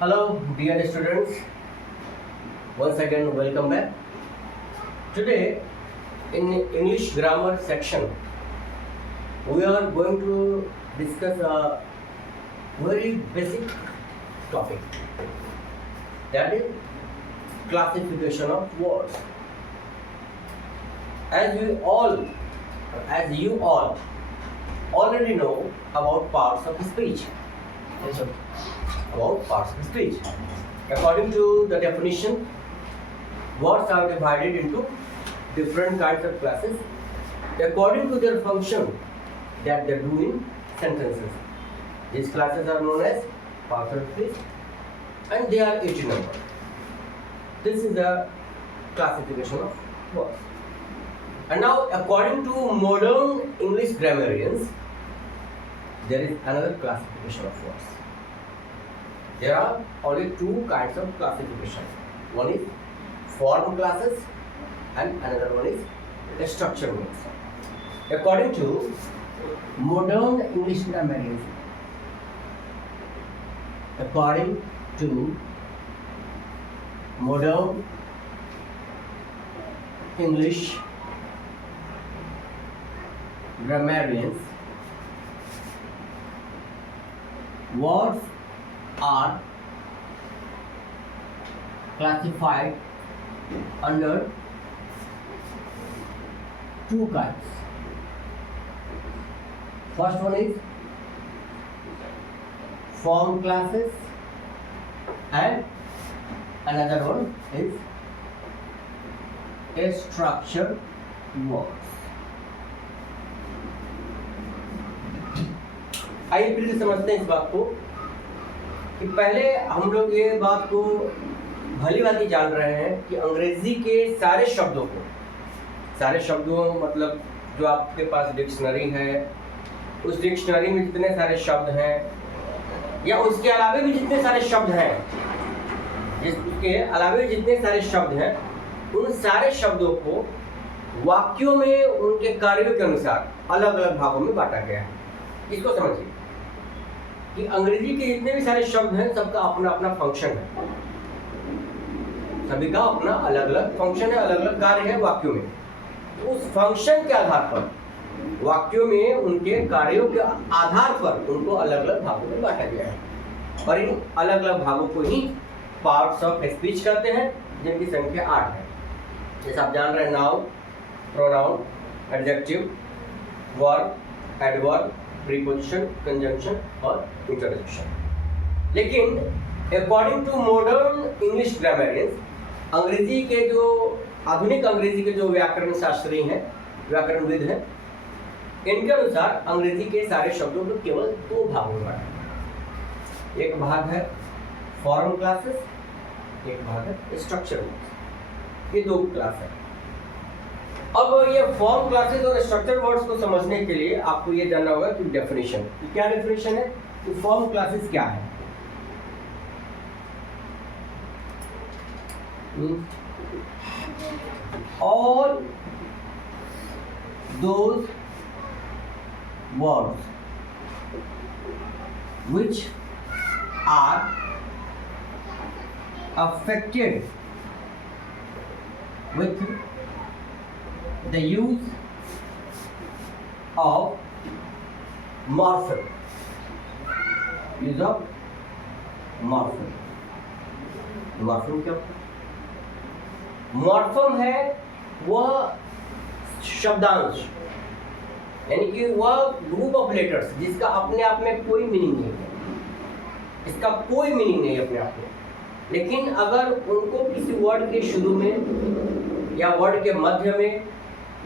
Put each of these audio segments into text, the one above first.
Hello, dear students. Once again, welcome back. Today, in English grammar section, we are going to discuss a very basic topic, that is classification of words. As you all already know about parts of speech. About parts of speech. According to the definition, words are divided into different kinds of classes according to their function that they do in sentences. These classes are known as parts of speech and they are 80 number. This is the classification of words. And now, according to modern English grammarians, there is another classification of words. There are only two kinds of classification. One is form classes and another one is structure words. According to modern English grammarians, according to modern English grammarians, words are classified under two kinds. First one is form classes and another one is structure words. आइए फिर से समझते हैं इस बात को कि पहले हम लोग ये बात को भली भांति जान रहे हैं कि अंग्रेजी के सारे शब्दों मतलब जो आपके पास डिक्शनरी है, उस डिक्शनरी में जितने सारे शब्द हैं या उसके अलावे भी जितने सारे शब्द हैं, इसके अलावे जितने सारे शब्द हैं, उन सारे शब्दों को वाक्यों में उनके कार्यों के अनुसार अलग अलग भागों में बांटा गया है। इसको समझिए कि अंग्रेजी के जितने भी सारे शब्द हैं, सबका अपना अपना फंक्शन है, सभी का अपना अलग अलग फंक्शन है, अलग अलग कार्य है वाक्यों में। तो उस फंक्शन के आधार पर वाक्यों में उनके कार्यों के आधार पर उनको अलग अलग भागों में बांटा गया है और इन अलग अलग भागों को ही पार्ट्स ऑफ स्पीच कहते हैं, जिनकी संख्या 8 है। जैसे आप जान रहे हैं, noun, pronoun, adjective, verb, adverb, preposition, conjunction और इंटरजेक्शन। लेकिन according to modern English grammarians, अंग्रेजी के जो आधुनिक अंग्रेजी के जो व्याकरण शास्त्री हैं, व्याकरणविद हैं, इनके अनुसार अंग्रेजी के सारे शब्दों को केवल दो भागों में बांटा। एक भाग है फॉर्म क्लासेस, एक भाग है स्ट्रक्चर वर्ड्स। ये दो क्लास है। अब ये फॉर्म क्लासेस और स्ट्रक्चर वर्ड्स को समझने के लिए आपको ये जानना होगा कि डेफिनेशन, क्या डेफिनेशन है कि फॉर्म क्लासेस क्या है। All those words which are affected with the use of morpheme. Use of morpheme. morpheme क्या होता है? मॉर्फम है वह शब्दांश, यानी कि वह ग्रुप ऑफ लेटर्स जिसका अपने आप में कोई मीनिंग नहीं है, इसका कोई मीनिंग नहीं है अपने आप में, लेकिन अगर उनको किसी वर्ड के शुरू में या वर्ड के मध्य में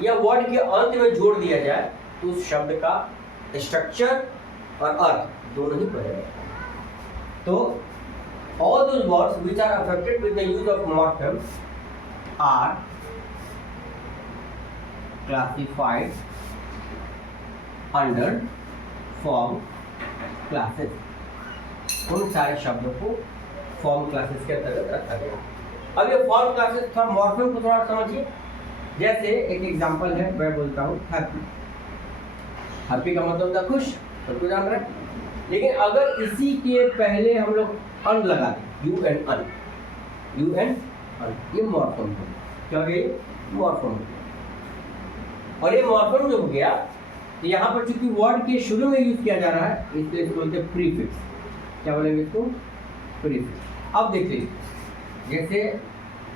या वर्ड के अंत में जोड़ दिया जाए तो उस शब्द का स्ट्रक्चर और अर्थ दोनों ही बदलेगा। तो all those words which are affected with the use of morpheme are classified under form classes. उन सारे शब्दों को फॉर्म क्लासेस के अंतर्गत रखा गया। अब ये फॉर्म क्लासेस थोड़ा मॉर्फेम को थोड़ा समझिए। जैसे एक एग्जांपल है, मैं बोलता हूँ हैप्पी। हैप्पी का मतलब होता है खुश, सबको जान रहे हैं। लेकिन अगर इसी के पहले हम लोग अन लगा दें, U N un, U N un, ये मॉर्फेम हो गया। क्या हो गया? ये मॉर्फेम हो गया। और ये मॉर्फेम जो हो गया, तो यहाँ पर चूंकि वर्ड के शुरू में यूज किया जा रहा है, इसलिए इसको बोलते हैं प्रीफिक्स। क्या बोलेंगे इसको? प्रीफिक्स। अब देख लीजिए, जैसे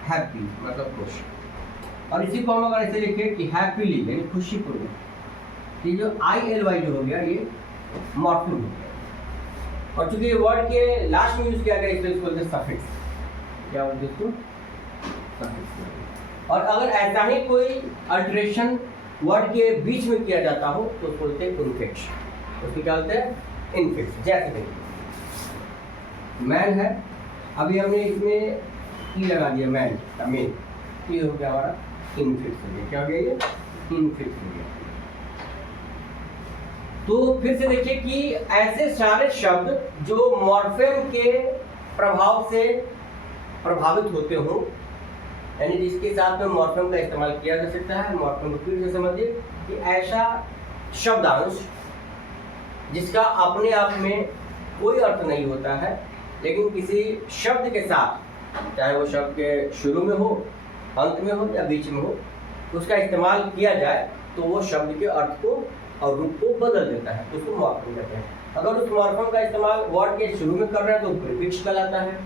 हैप्पी मतलब खुश, और इसी को हम अगर ऐसे लिखें कि हैप्पीली यानी खुशीपूर्वक, ये जो ILY जो हो गया ये मॉर्फेम हो गया। और चूंकि ये वर्ड के लास्ट में यूज किया गया, इसलिए इसको बोलते हैं सफिक्स। क्या बोलते हैं इसको? सफिक्स। और अगर ऐसा ही कोई अल्टरेशन वर्ड के बीच में किया जाता हो तो उसको बोलते हैं इनफिक्स। उसको क्या बोलते हैं? इनफिक्स। जैसे देखिए मैन है, अभी हमने इसमें ई लगा दिया, मैन का मेन, ये हो गया हमारा इनफिक्स हो गया। क्या हो गया? ये इनफिक्स हो गया। तो फिर से देखिए कि ऐसे सारे शब्द जो मॉर्फेम के प्रभाव से प्रभावित होते हो, यानी जिसके साथ में मॉर्फेम का इस्तेमाल किया जा सकता है। मॉर्फेम को फिर से समझिए कि ऐसा शब्दांश जिसका अपने आप में कोई अर्थ नहीं होता है, लेकिन किसी शब्द के साथ, चाहे वो शब्द के शुरू में हो, अंत में हो या बीच में हो, उसका इस्तेमाल किया जाए तो वो शब्द के अर्थ को और रूप को बदल देता है, उसको मॉर्फेम कहते हैं। अगर उस मॉर्फेम का इस्तेमाल वर्ड के शुरू में कर रहे हैं तो प्रीफिक्स कहलाता है,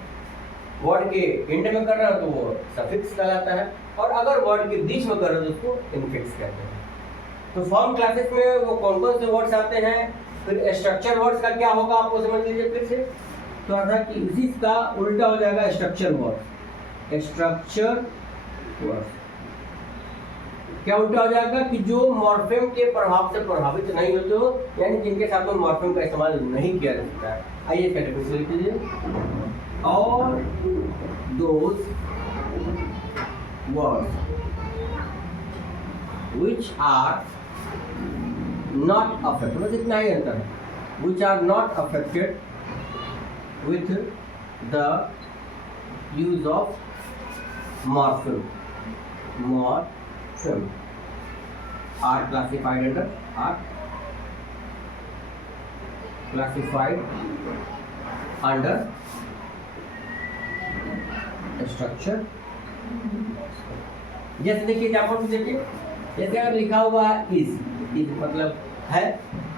वर्ड के एंड में कर रहे हैं तो वो सफिक्स कहलाता है, और अगर वर्ड के बीच में कर रहे हैं तो उसको इनफिक्स कहते हैं। तो फॉर्म क्लासेस में वो कौन कौन से वर्ड्स आते हैं, फिर स्ट्रक्चर वर्ड्स का क्या होगा आपको समझ लीजिए फिर से। तो ऐसा कि इसी का उल्टा हो जाएगा स्ट्रक्चर वर्ड। स्ट्रक्चर वर्ड क्या उल्टा हो जाएगा कि जो मॉर्फेम के प्रभाव से प्रभावित नहीं होते हो, यानी जिनके साथ में मॉर्फेम का इस्तेमाल नहीं किया जा सकता है। आइए इसका डेफिनेशन लिख लीजिए। All those words which are not affected, बस इतना ही अंतर है, which are not affected with the use of morpheme are classified under structure. जैसे देखिए एग्जाम्पल में देखिए, जैसे अगर लिखा हुआ है इज मतलब है,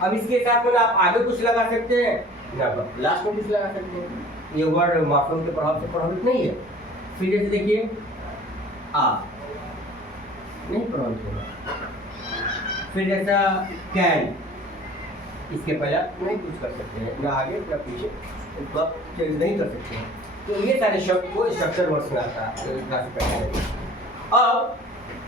अब इसके साथ में आप आगे कुछ लगा सकते हैं ना लास्ट में कुछ लगा सकते हैं, ये वर्ड मॉर्फेम के प्रभाव से प्रभावित नहीं है। फिर जैसे देखिए आ नहीं प्रभावित होगा। फिर जैसा कैन, इसके पहले नहीं कुछ कर सकते हैं, ना आगे ना पीछे, उसको चेंज नहीं कर सकते हैं। तो ये सारे शब्द को स्ट्रक्चर वर्ड्स में आता है। अब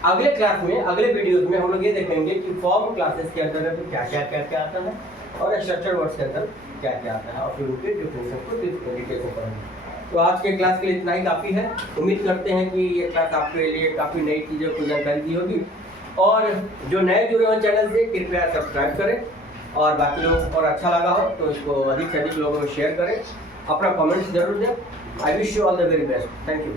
अगले क्लास में, अगले वीडियोस में हम लोग ये देखेंगे कि फॉर्म क्लासेस के अंतर्गत क्या क्या आता है और स्ट्रक्चर वर्ड्स के अंदर क्या क्या आता है, और फिर उनके डिफरेंसेस को डिटेल से पढ़ेंगे। तो आज के क्लास के लिए इतना ही काफ़ी है। उम्मीद करते हैं कि ये क्लास आपके लिए काफ़ी नई चीज़ों को जानकारी दी होगी, और जो नए जुड़े हुए चैनल से कृपया सब्सक्राइब करें, और बाकी लोगों को अच्छा लगा हो तो इसको अधिक से अधिक लोगों में शेयर करें, अपना कमेंट्स जरूर दें। I wish you all the very best. Thank you.